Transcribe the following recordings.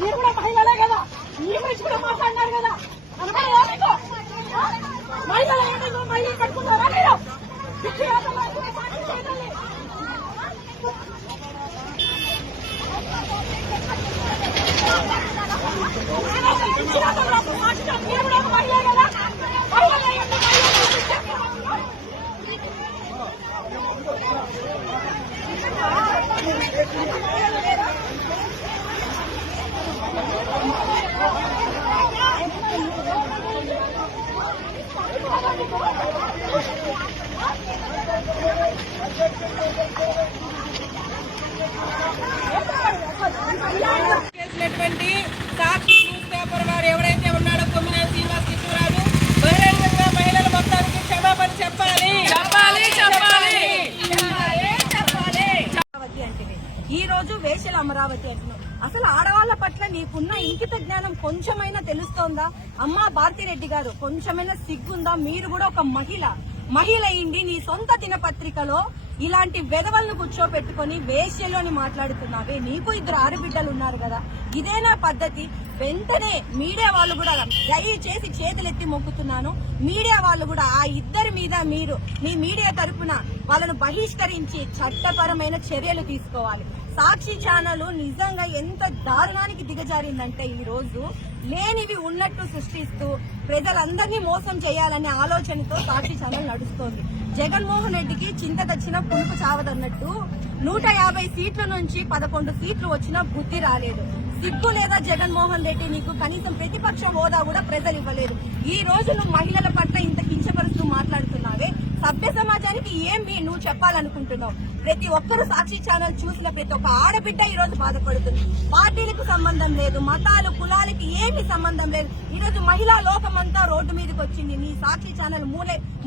మీరు కూడా మహిళలే కదా, మీ గురించి కూడా మాట్లాడినారు కదా. మహిళలు ఏంటో మహిళలు కట్టుకుంటారా మీరు? మీరు కూడా మహిళే కదా, చేసినటువంటి సాక్షి న్యూస్ పేపర్ వారు ఎవరైతే ఉన్నాడో కొమ్మినేని శ్రీనివాస్ కిషోరాజు బహిరంగంగా మహిళల మొత్తానికి క్షమాపణ చెప్పాలి. ఈ రోజు వేషల అమరావతి అంటున్నాం. అసలు ఆడవాళ్ల పట్ల నీకున్న ఇంకిత జ్ఞానం కొంచెమైనా తెలుస్తోందా? అమ్మా భారతిరెడ్డి గారు, కొంచెమైనా సిగ్గుందా? మీరు కూడా ఒక మహిళ అయింది నీ సొంత దినపత్రికలో ఇలాంటి వెధవలను కూర్చోపెట్టుకుని వేశ్యలోని మాట్లాడుతున్నావే. నీకు 2 ఆడబిడ్డలు ఉన్నారు కదా, ఇదేనా పద్ధతి? వెంటనే మీడియా వాళ్ళు కూడా దయచేసి చేతులెత్తి మొక్కుతున్నాను. మీడియా వాళ్ళు కూడా ఆ 2 మీద మీరు మీ మీడియా తరఫున వాళ్ళను బహిష్కరించి చట్టపరమైన చర్యలు తీసుకోవాలి. సాక్షి ఛానల్ నిజంగా ఎంత దారుణానికి దిగజారిందంటే ఈ రోజు లేనివి ఉన్నట్టు సృష్టిస్తూ ప్రజలందరినీ మోసం చేయాలనే ఆలోచనతో సాక్షి ఛానల్ నడుస్తోంది. జగన్మోహన్ రెడ్డికి చింత తెచ్చిన పులుపు చావదన్నట్టు 150 సీట్ల నుంచి 11 సీట్లు వచ్చినా బుద్ధి రాలేదు. సిగ్గు లేదా జగన్మోహన్ రెడ్డి? నీకు కనీసం ప్రతిపక్ష హోదా కూడా ప్రజలు ఇవ్వలేదు. ఈ రోజు నువ్వు మహిళల పట్ల ఇంత కించపరుస్తూ మాట్లాడుతున్నావే, సభ్య సమాజానికి నువ్వు చెప్పాలనుకుంటున్నావు? ప్రతి ఒక్కరూ సాక్షి ఛానల్ చూసిన ప్రతి ఒక్క ఆడబిడ్డ ఈ రోజు బాధపడుతుంది. పార్టీలకు సంబంధం లేదు, మతాలు కులాలకి ఏమి సంబంధం లేదు. ఈ రోజు మహిళా లోకమంతా రోడ్డు మీదకి వచ్చింది. నీ సాక్షి ఛానల్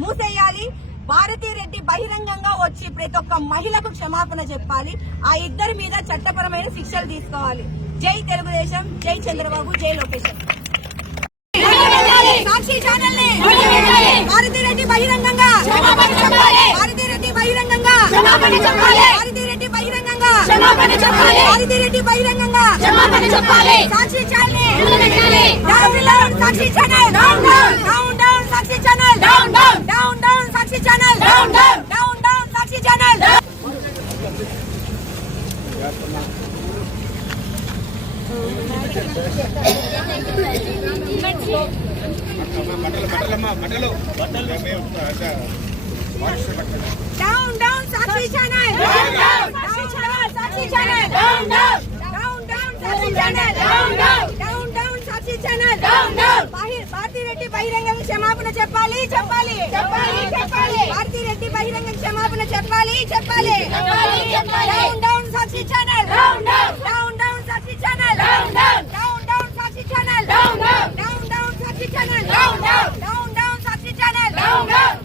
మూసేయాలి. భారతిరెడ్డి బహిరంగంగా వచ్చి ప్రతి ఒక్క మహిళకు క్షమాపణ చెప్పాలి. ఆ 2 మీద చట్టపరమైన శిక్షలు తీసుకోవాలి. జై తెలుగుదేశం, జై చంద్రబాబు, జై లోకేష్. సాక్షి ఛానల్ భారతిరెడ్డి బహిరంగంగా భారతిరెడ్డి బహిరంగంగా భారతిరెడ్డి బహిరంగంగా భారతిరెడ్డి బహిరంగంగా సాక్షి ఛానల్ సాక్షి ఛానల్ డౌన్ డౌన్ సాక్షి ఛానల్ డౌన్ డౌన్ సాక్షి ఛానల్ డౌన్ డౌన్ సాక్షి channel. Down, down, Sakshi channel. Down, down, Sakshi channel. Down, down, Sakshi channel. Down, down, Sakshi channel. Down, down. Bharathi Reddy బహిరంగ క్షమాపణ చెప్పాలి. భారతిరెడ్డి బహిరంగ క్షమాపణ చెప్పాలి. Down, down, Sakshi channel. Down, down, Sakshi channel. Down, Sakshi channel. Down, Sakshi channel. Down, Sakshi channel.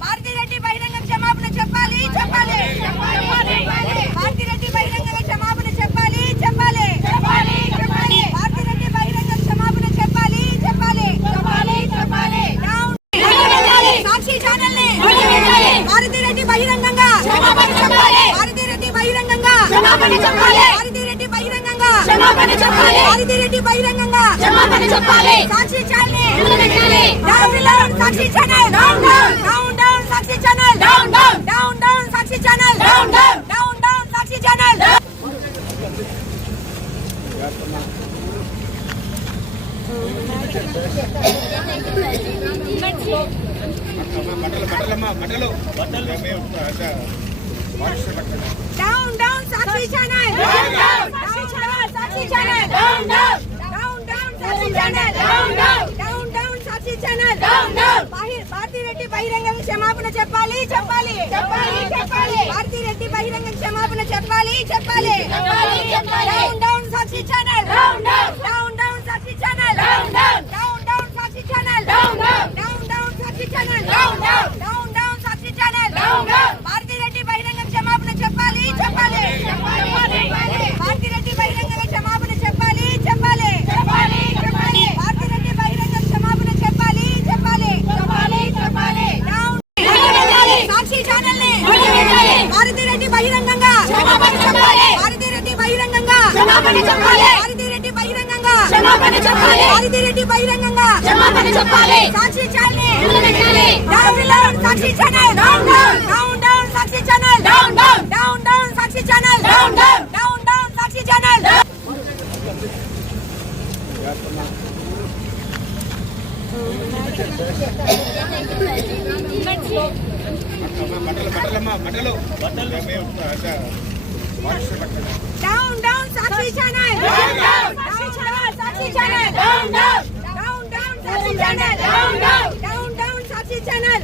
Bharathi Reddy బహిరంగ క్షమాపణ చెప్పాలి. భారతిరెడ్డి బహిరంగ క్షమాపణ చెప్పాలి. భారతిరెడ్డి బహిరంగ క్షమాపణ చెప్పాలి. సాక్షి ఛానల్ భారతిరెడ్డి బహిరంగంగా భారతిరెడ్డి బహిరంగంగా భారతిరెడ్డి బహిరంగంగా భారతిరెడ్డి బహిరంగంగా సాక్షి ఛానల్ సాక్షి ఛానల్ డౌన్ సాక్షి ఛానల్ డౌన్ సాక్షి ఛానల్ డౌన్ సాక్షి channel. Down, Sakshi channel. Sakshi channel. Down, Sakshi channel. Down, Sakshi channel. Bharathi Reddy బహిరంగ క్షమాపణ చెప్పాలి. భారతిరెడ్డి బహిరంగ క్షమాపణ చెప్పాలి. Down, Sakshi channel. Down, Sakshi channel. Down, Sakshi channel. Down, Sakshi channel. Down, Sakshi channel. Bharathi Reddy బహిరంగ క్షమాపణ చెప్పాలి. భారతిరెడ్డి బహిరంగ క్షమాపణ చెప్పాలి. భారతిరెడ్డి బహిరంగంగా క్షమాపణ చెప్పాలి. సాక్షి ఛానల్ డౌన్ సాక్షి ఛానల్ డౌన్ డౌన్ సాక్షి ఛానల్ డౌన్ డౌన్ సాక్షి ఛానల్ డౌన్ డౌన్ సాక్షి ఛానల్ డౌన్ సాక్షి ఛానల్ సాక్షి ఛానల్ డౌన్ సాక్షి channel down సాక్షి channel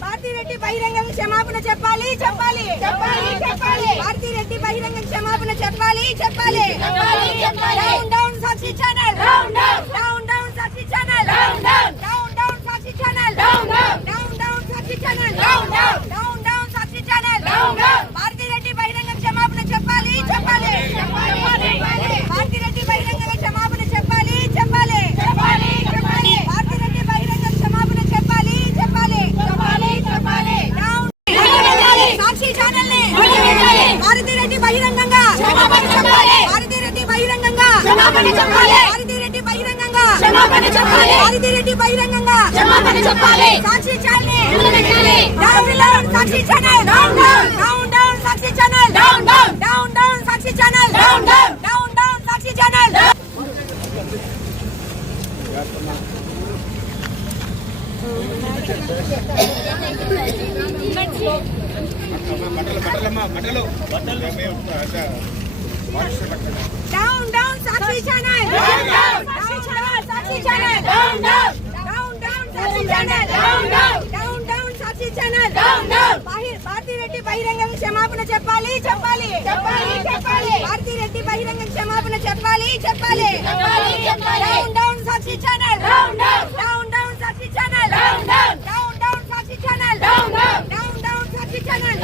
Bharathi Reddy బహిరంగ క్షమాపణ చెప్పాలి చెప్పాలి భారతిరెడ్డి బహిరంగ క్షమాపణ చెప్పాలి చెప్పాలి డౌన్ సాక్షి ఛానల్ డౌన్ సాక్షి ఛానల్ డౌన్ సాక్షి ఛానల్ డౌన్ సాక్షి ఛానల్ డౌన్ సాక్షి ఛానల్ భారతిరెడ్డి బహిరంగ క్షమాపణ చెప్పాలి చెప్పాలి భారతిరెడ్డి బహిరంగ క్షమాపణ చెప్పాలి చెప్పాలి భారతిరెడ్డి బహిరంగ క్షమాపణ చెప్పాలి చెప్పాలి సాక్షి ఛానల్ ని భారతిరెడ్డి బహిరంగంగా భారతిరెడ్డి బహిరంగంగా భారతిరెడ్డి బహిరంగంగా భారతిరెడ్డి బహిరంగంగా సాక్షి ఛానల్ సాక్షి ఛానల్ డౌన్ సాక్షి ఛానల్ డౌన్ సాక్షి ఛానల్ డౌన్ సాక్షి ఛానల్ డౌన్ సాక్షి ఛానల్ సాక్షి ఛానల్ డౌన్ సాక్షి ఛానల్ డౌన్ సాక్షి ఛానల్ భారతిరెడ్డి బహిరంగ క్షమాపణ చెప్పాలి చెప్పాలి భారతిరెడ్డి బహిరంగ క్షమాపణ చెప్పాలి చెప్పాలి డౌన్ సాక్షి ఛానల్ డౌన్ సాక్షి ఛానల్ డౌన్ సాక్షి ఛానల్ డౌన్ సాక్షి ఛానల్